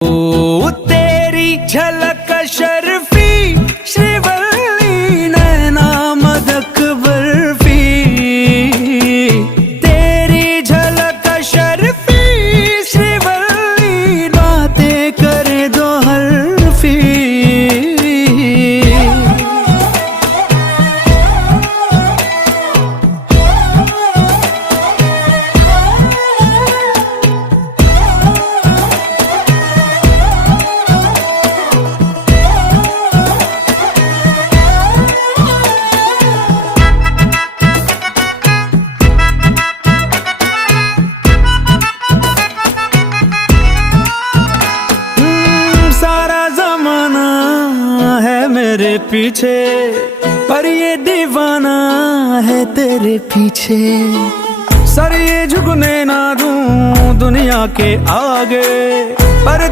ओ तेरी झलक शर्फी श्रीवल्ली नैना मदक बर्फी, तेरी झलक शर्फी श्रीवल्ली बातें करे दो हल्फी। मेरे पीछे पर ये दीवाना है तेरे पीछे, सर ये झुकने ना दूं दुनिया के आगे पर